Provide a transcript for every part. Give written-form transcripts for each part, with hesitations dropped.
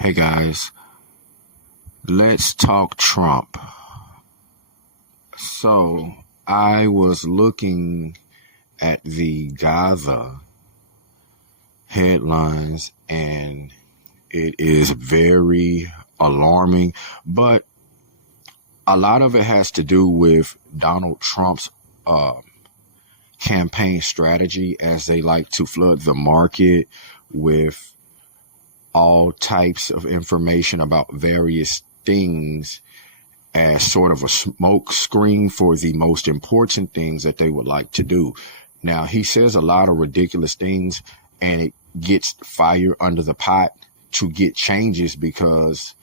Hey guys, let's talk Trump. So, I was looking at the Gaza headlines and it is very alarming, but a lot of it has to do with Donald Trump's uh, campaign strategy as they like to flood the market with all types of information about various things as sort of a smoke screen for the most important things that they would like to do. Now, he says a lot of ridiculous things and it gets fire under the pot to get changes because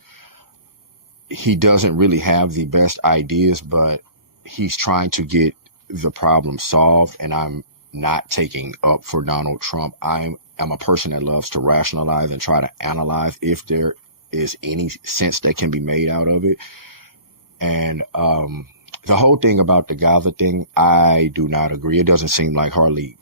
he doesn't really have the best ideas, but he's trying to get the problem solved. And I'm not taking up for Donald Trump. I'm a person that loves to rationalize and try to analyze if there is any sense that can be made out of it. And the whole thing about the Gaza thing, I do not agree. It doesn't seem like hardly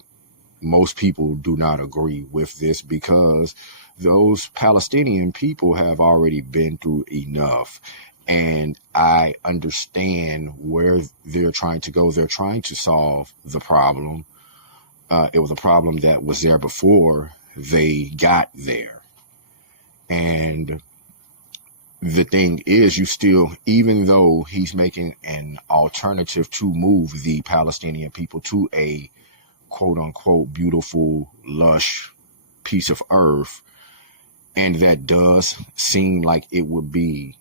most people do not agree with this because those Palestinian people have already been through enough. And I understand where they're trying to go. They're trying to solve the problem. It was a problem that was there before they got there. And the thing is, you still, even though he's making an alternative to move the Palestinian people to a quote unquote beautiful, lush piece of earth, and that does seem like it would be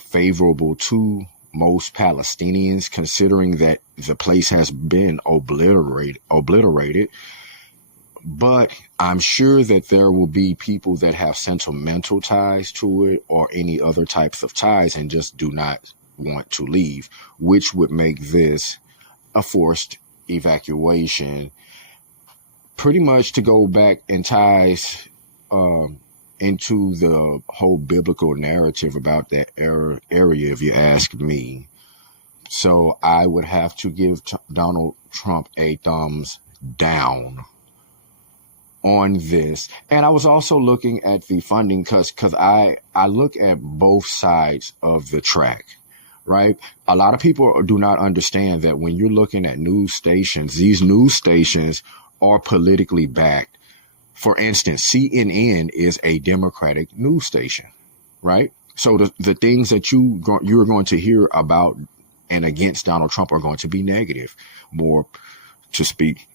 favorable to most Palestinians, considering that the place has been obliterated. But I'm sure that there will be people that have sentimental ties to it or any other types of ties and just do not want to leave, which would make this a forced evacuation. Pretty much to go back and ties into the whole biblical narrative about that area, if you ask me. So I would have to give Donald Trump a thumbs down on this. And I was also looking at the funding because I look at both sides of the track, right? A lot of people do not understand that when you're looking at news stations, these news stations are politically backed. For instance, CNN is a Democratic news station, right? So the things that you're going to hear about and against Donald Trump are going to be negative, more to speak.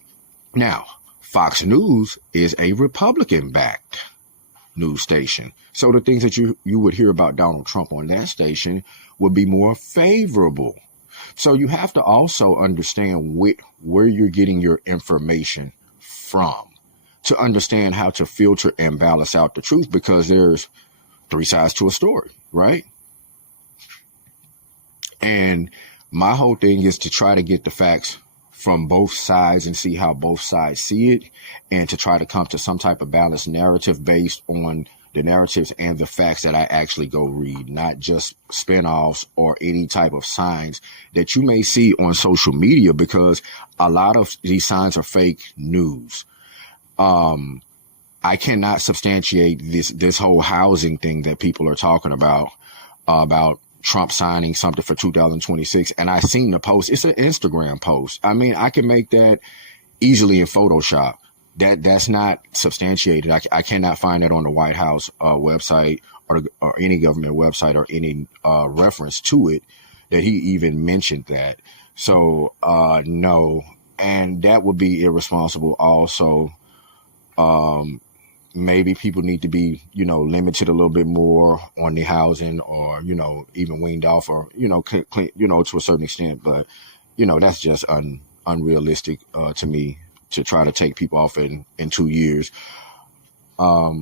Now, Fox News is a Republican-backed news station. So the things that you would hear about Donald Trump on that station would be more favorable. So you have to also understand where you're getting your information from to understand how to filter and balance out the truth, because there's three sides to a story, right? And my whole thing is to try to get the facts from both sides and see how both sides see it, and to try to come to some type of balanced narrative based on the narratives and the facts that I actually go read, not just spinoffs or any type of signs that you may see on social media, because a lot of these signs are fake news. I cannot substantiate this whole housing thing that people are talking about Trump signing something for 2026. And I seen the post. It's an Instagram post. I mean, I can make that easily in Photoshop. That's not substantiated. I cannot find that on the White House website or any government website or any reference to it that he even mentioned that. So no, and that would be irresponsible also. Maybe people need to be, limited a little bit more on the housing, or, even weaned off, or, to a certain extent. But, that's just unrealistic to me, to try to take people off in 2 years. A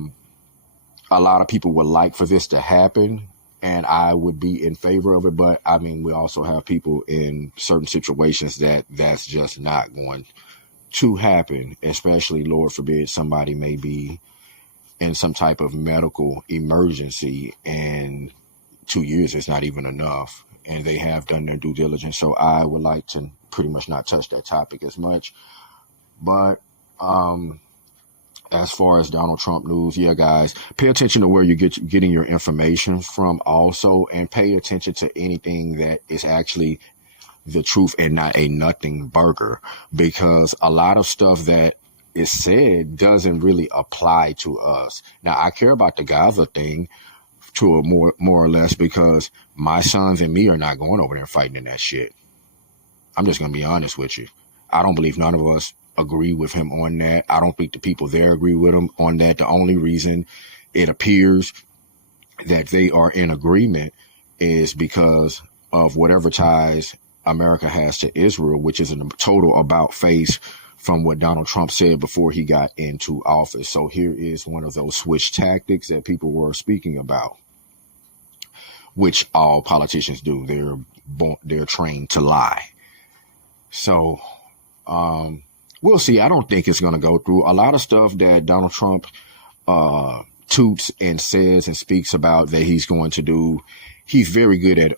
lot of people would like for this to happen, and I would be in favor of it. But I mean, we also have people in certain situations that's just not going to happen, especially, Lord forbid, somebody may be in some type of medical emergency, and 2 years is not even enough, and they have done their due diligence. So I would like to pretty much not touch that topic as much. But as far as Donald Trump news, yeah, guys, pay attention to where you're getting your information from also, and pay attention to anything that is actually the truth and not a nothing burger, because a lot of stuff that is said doesn't really apply to us. Now, I care about the Gaza thing to a more or less, because my sons and me are not going over there fighting in that shit. I'm just going to be honest with you. I don't believe none of us agree with him on that. I don't think the people there agree with him on that. The only reason it appears that they are in agreement is because of whatever ties America has to Israel, which is a total about face from what Donald Trump said before he got into office. So here is one of those switch tactics that people were speaking about, which all politicians do. They're trained to lie. So we'll see. I don't think it's going to go through. A lot of stuff that Donald Trump toots and says and speaks about that he's going to do, he's very good at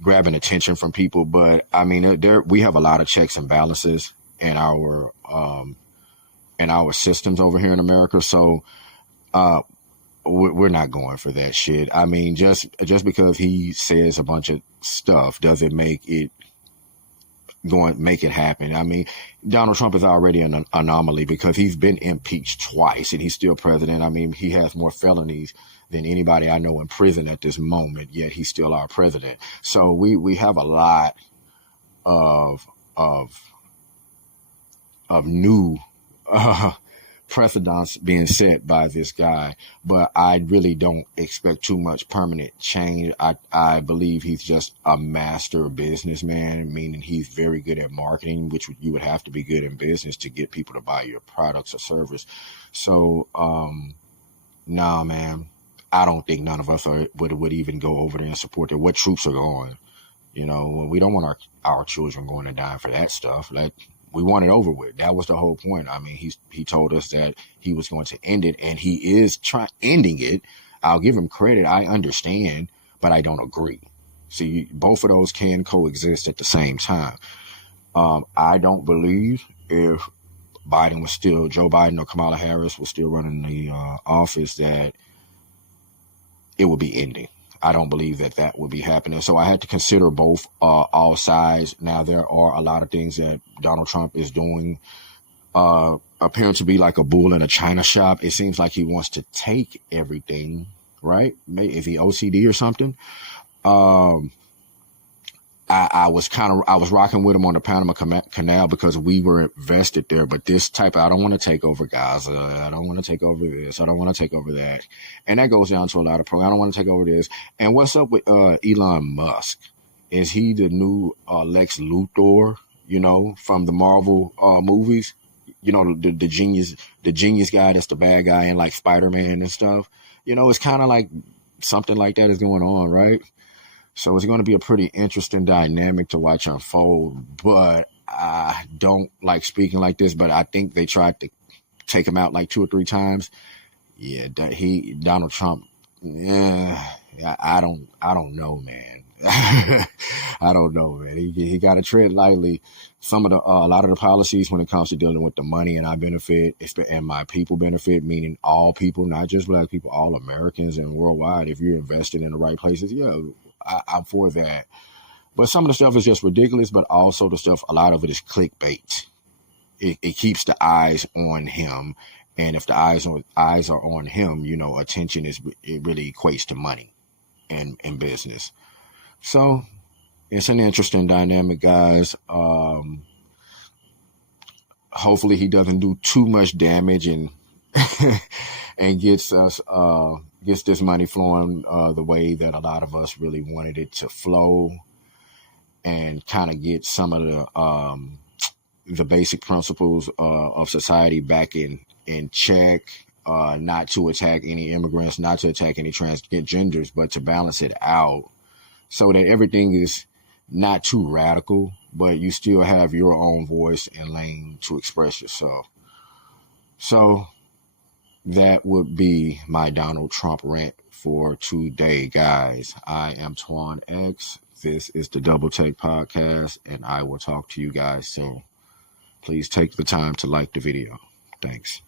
grabbing attention from people. But I mean, we have a lot of checks and balances in our systems over here in America. So we're not going for that shit. I mean, just because he says a bunch of stuff doesn't make it happen. I mean, Donald Trump is already an anomaly because he's been impeached twice and he's still president. I mean, he has more felonies than anybody I know in prison at this moment, yet he's still our president. So we have a lot of new precedents being set by this guy, but I really don't expect too much permanent change. I believe he's just a master businessman, meaning he's very good at marketing, which you would have to be good in business to get people to buy your products or service. So, nah, man, I don't think none of us would even go over there and support it. What troops are going? You know, we don't want our children going to die for that stuff. Like, we want it over with. That was the whole point. I mean, he told us that he was going to end it, and he is ending it. I'll give him credit. I understand, but I don't agree. See, both of those can coexist at the same time. I don't believe if Joe Biden or Kamala Harris was still running the office, that it would be ending. I don't believe that would be happening. So I had to consider both, all sides. Now, there are a lot of things that Donald Trump is doing, appearing to be like a bull in a china shop. It seems like he wants to take everything, right? Is he OCD or something? I was rocking with him on the Panama Canal because we were invested there. But this type of, I don't want to take over Gaza. I don't want to take over this. I don't want to take over that. And that goes down to a lot of I don't want to take over this. And what's up with Elon Musk? Is he the new Lex Luthor, you know, from the Marvel movies? You know, the genius guy that's the bad guy in like Spider-Man and stuff. You know, it's kind of like something like that is going on, right? So it's going to be a pretty interesting dynamic to watch unfold. But I don't like speaking like this, but I think they tried to take him out like 2 or 3 times. Yeah, Donald Trump. Yeah, I don't know, man. I don't know, man. He got to tread lightly. A lot of the policies when it comes to dealing with the money and I benefit and my people benefit, meaning all people, not just black people, all Americans and worldwide. If you're invested in the right places, yeah, I'm for that. But some of the stuff is just ridiculous, but also the stuff, a lot of it is clickbait. It keeps the eyes on him. And if the eyes are on him, you know, attention it really equates to money and business. So it's an interesting dynamic, guys. Hopefully he doesn't do too much damage and and gets this money flowing the way that a lot of us really wanted it to flow, and kind of get some of the basic principles of society back in check. Not to attack any immigrants, not to attack any transgenders, but to balance it out so that everything is not too radical, but you still have your own voice and lane to express yourself. So that would be my Donald Trump rant for today, guys. I am Twaun X. This is the Double Take Podcast, and I will talk to you guys soon. Please take the time to like the video. Thanks.